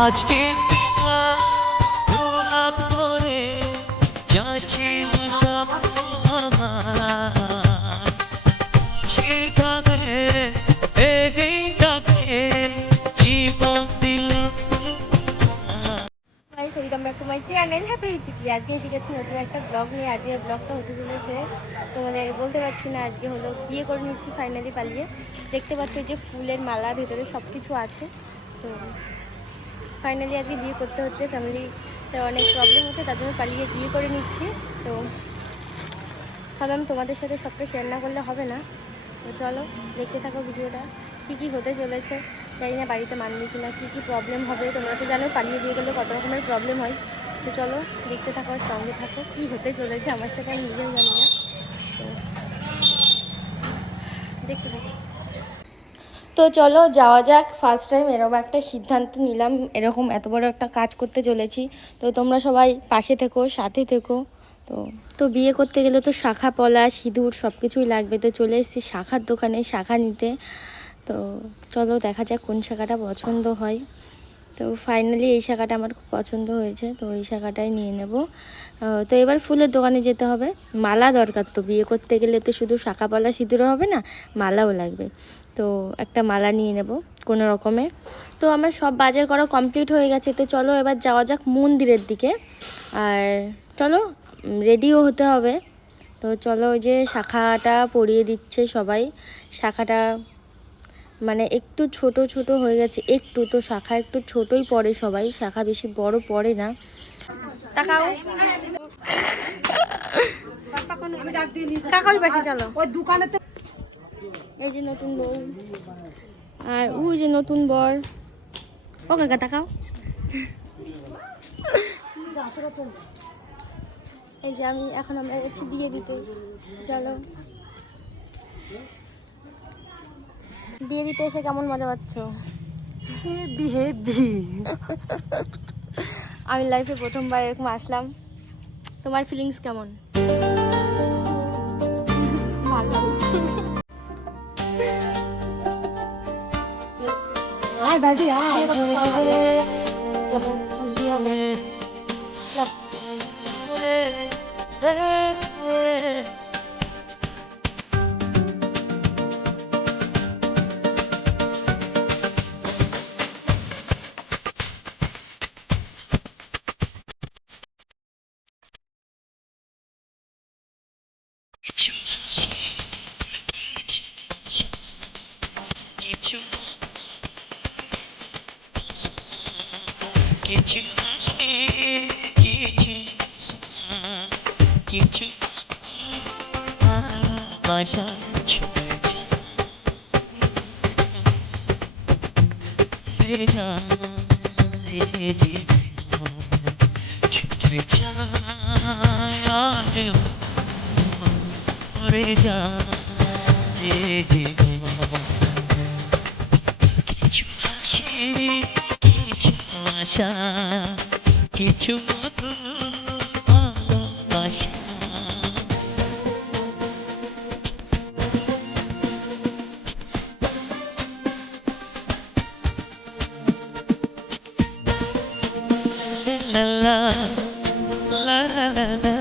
আজকে হ্যাপি রিতিকি আজকে এসে গেছি নতুন একটা ব্লগ নিয়ে। আজকে ব্লগটা হতে চলেছে। তোমাদের বলতে পারছি না, আজকে হলো বিয়ে করে নিচ্ছি ফাইনালি পালিয়ে। দেখতে পাচ্ছ যে ফুলের মালা, ভেতরে সব কিছু আছে। তো ফাইনালি আজকে বিয়ে করতে হচ্ছে, ফ্যামিলিতে অনেক প্রবলেম হচ্ছে, তার জন্য পালিয়ে বিয়ে করে নিচ্ছি। তো ভাবলাম তোমাদের সাথে সবটা শেয়ার না করলে হবে না। তো চলো, দেখতে থাকো ভিডিওটা, কী কী হতে চলেছে। জানি না বাড়িতে মানবে কি না কী কী প্রবলেম হবে, তোমরা তো জানো, পালিয়ে বিয়ে করলে কত রকমের প্রবলেম হয়। তো চলো, দেখতে থাকো আর সঙ্গে থাকো, কী হতে চলেছে আমার সাথে আমি নিজেও জানি না। তো দেখতে থাকো। তো চলো যাওয়া যাক। ফার্স্ট টাইম এরকম একটা সিদ্ধান্ত নিলাম, এরকম এত বড় একটা কাজ করতে চলেছি। তো তোমরা সবাই পাশে থেকো, সাথে থেকো। তো তো বিয়ে করতে গেলে তো শাখা পলা, সিঁদুর সব কিছুই লাগবে। তো চলে এসেছি শাখার দোকানে, শাখা নিতে। তো চলো দেখা যাক কোন শাখাটা পছন্দ হয়। তো ফাইনালি এই শাখাটা আমার খুব পছন্দ হয়েছে, তো এই শাখাটাই নিয়ে নেব। তো এবার ফুলের দোকানে যেতে হবে। মালা দরকার তো, বিয়ে করতে গেলে তো শুধু শাখা পলা সিঁদুরও হবে না, মালাও লাগবে। তো একটা মালা নিয়ে নেব কোনো রকমে। তো আমার সব বাজার করা কমপ্লিট হয়ে গেছে, তো চলো এবার যাওয়া যাক মন্দিরের দিকে। আর চলো রেডিও হতে হবে। তো চলো ওই যে শাখাটা পরিয়ে দিচ্ছে সবাই। শাখাটা মানে একটু ছোট ছোট হয়ে গেছে। একটু তো শাখা একটু ছোটই পড়ে সবাই শাখা বেশি বড় পড়ে না। তাকাও কাকাই পাশে চলো। ওই দোকানেতে এই যে নতুন বউ। আর ও যে নতুন বর। ও কাকা তাকাও। এই যে আমি এখন আমরা গেছি বিয়ে দিতে। চলো। বিয়ে দিতে এসে কেমন মজা পাচ্ছ? Heavy heavy. আমি লাইফে প্রথমবার এরকম আসলাম। তোমার ফিলিংস কেমন? ভালো। আয় বাড়ি আয়। কিছু কিছু কিছু ভালোবাসা ছুঁয়ে যায় যে ছুটে যায় আজ রে যায় আশা কিছু ভালোবাসা। La la la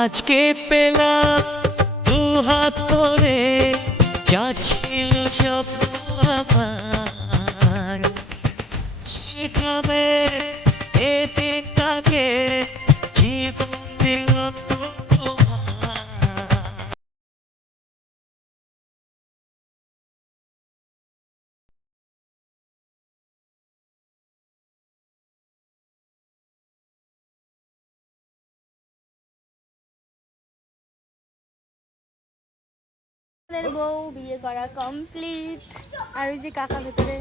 আজকে পেলাম দু হাত ধরে যাচ্ছিল সব সেখানে এতে তাকে জীবন দিল বউ বিয়ে করা কমপ্লিট আর ওই যে কাকা ভেতরে।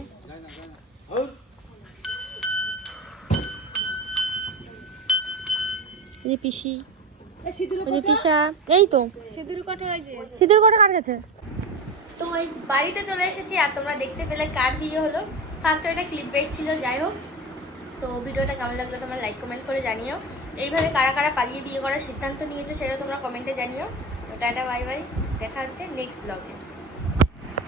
এই যে পিসি ওই যে তিশা এই তো। সিঁদুর কটা হয়েছে? সিঁদুর কটা কার কাছে? তো ওই বাড়িতে চলে এসেছি আর তোমরা দেখতে পেলে কার বিয়ে হলো। ফার্স্ট একটা ক্লিপ বেট ছিল যাই হোক। তো ভিডিওটা কেমন লাগল তোমরা লাইক কমেন্ট করে জানিও। এইভাবে কারা কারা পালিয়ে বিয়ে করার সিদ্ধান্ত নিয়েছো সেটা তোমরা কমেন্টে জানিও। তো টাটা বাই বাই দেখা হচ্ছে নেক্সট ব্লগে